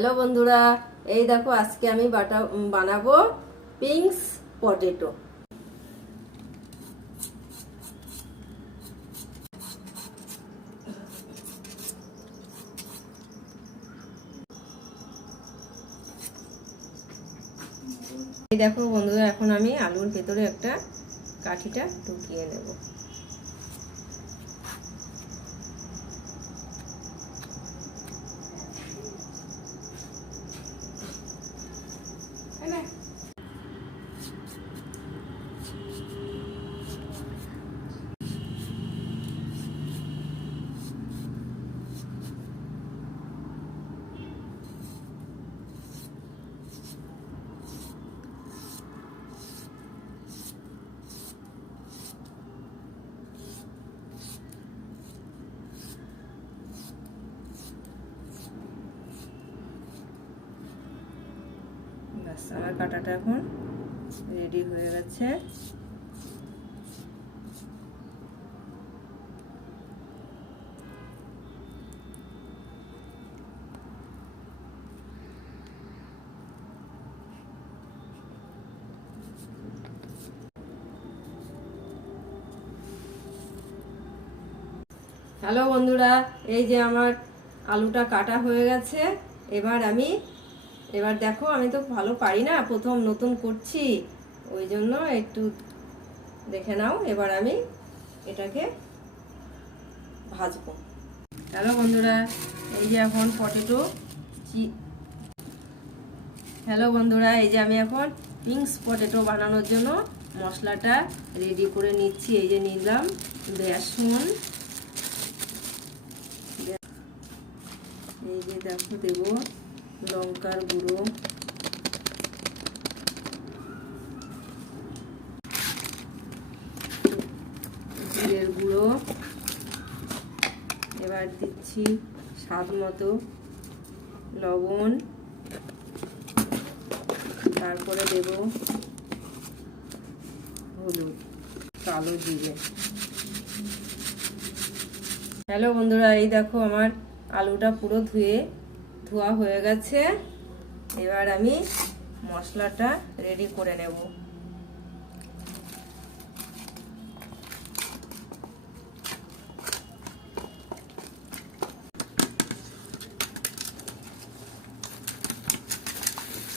Hello বন্ধুরা, এই দেখো আজকে আমি বানাবো পিংস পটেটো। এই দেখো বন্ধুরা, এখন আমি আলুর ভেতরে একটা কাঠিটা ঢুকিয়ে নেব। আমার কাটাটা এখন রেডি হয়ে গেছে। হ্যালো বন্ধুরা, এই যে আমার আলুটা কাটা হয়ে গেছে। এবার দেখো, আমি তো ভালো পারি না, প্রথম নতুন করছি, ওই জন্য একটু দেখে নাও। এবার আমি এটাকে ভাজবো। হ্যালো বন্ধুরা, এই যে এখন আমি এখন পিংস পটেটো বানানোর জন্য মশলাটা রেডি করে নিচ্ছি। এই যে নিলাম বেসন, এই যে দেখো দেব লঙ্কার গুঁড়ো, জিরের গুঁড়ো, এবার দিচ্ছি স্বাদ মতো লবণ, তারপরে দেব হলুদ, কালো জিরে। হ্যালো বন্ধুরা, এই দেখো আমার আলুটা পুরো ধোয়া হয়ে গেছে। এবার আমি মশলাটা রেডি করে নেব।